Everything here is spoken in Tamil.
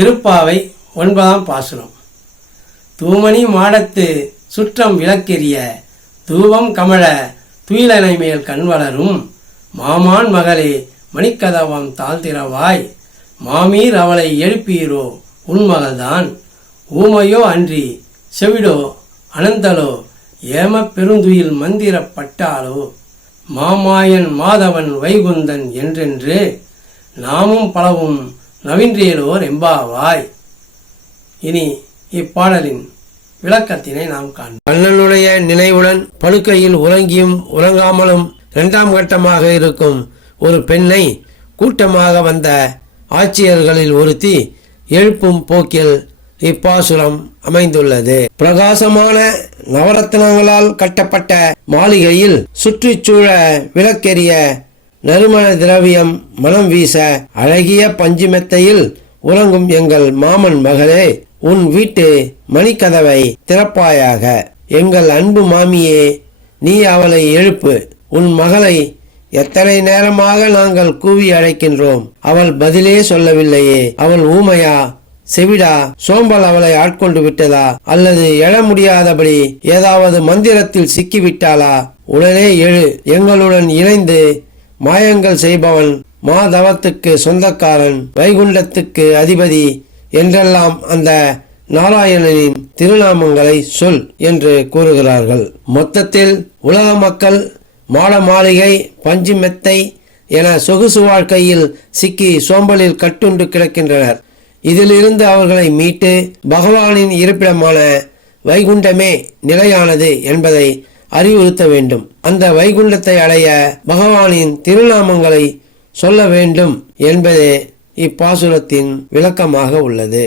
திருப்பாவை 9ஆம் பாசுரம். தூமணி மாடத்து சுற்றம் விளக்கெரிய தூவம் கமழ துயிலனை மேல் கண்வளரும் மாமான் மகளே மணிக்கதவம் தாழ்த்திரவாய் மாமீர் அவளை எழுப்பீரோ உன்மகள்தான் ஊமையோ அன்றி செவிடோ அனந்தலோ ஏம பெருந்துயில் மந்திரப்பட்டாலோ மாமாயன் மாதவன் வைகுந்தன் என்றென்று நாமும் பலவும் நவின்றேலோர் எம்பாவாய். இனி இப்பாடலின் விளக்கத்தினை நாம் காண்போம். கண்ணனுடைய நினைவுடன் படுக்கையில் உறங்கியும் உறங்காமலும் 2ஆம் கட்டமாக இருக்கும் ஒரு பெண்ணை கூட்டமாக வந்த ஆட்சியர்களில் ஒருத்தி எழுப்பும் போக்கில் இப்பாசுரம் அமைந்துள்ளது. பிரகாசமான நவரத்னங்களால் கட்டப்பட்ட மாளிகையில் சுற்றிச்சூழ விளக்கெரிய நறுமண திரவியம் மனம் வீச அழகிய பஞ்சுமெத்தையில் உறங்கும் எங்கள் மாமன் மகளே, உன் வீட்டு மணிக்கதவை திறப்பாயாக. எங்கள் அன்பு மாமியே, நீ அவளை எழுப்பு. உன் மகளை எத்தனை நேரமாக நாங்கள் கூவி அழைக்கின்றோம், அவள் பதிலே சொல்லவில்லையே. அவள் ஊமையா, செவிடா, சோம்பல் அவளை ஆட்கொண்டு விட்டதா, அல்லது எழ முடியாதபடி ஏதாவது மந்திரத்தில் சிக்கிவிட்டாளா? உடனே எழு. எங்களுடன் இணைந்து மாயங்கள் செய்பவன், மாதவத்துக்கு சொந்தக்காரன், வைகுண்டத்துக்கு அதிபதி என்றெல்லாம் அந்த நாராயணனின் திருநாமங்களை சொல் என்று கூறுகிறார்கள். மொத்தத்தில் உலக மக்கள் மாட மாளிகை பஞ்சு மெத்தை என சொகுசு வாழ்க்கையில் சிக்கி சோம்பலில் கட்டுண்டு கிடக்கின்றனர். இதிலிருந்து அவர்களை மீட்டு பகவானின் இருப்பிடமான வைகுண்டமே நிலையானது என்பதை அறிவுறுத்த வேண்டும். அந்த வைகுண்டத்தை அடைய பகவானின் திருநாமங்களை சொல்ல வேண்டும் என்பதே இப்பாசுரத்தின் விளக்கமாக உள்ளது.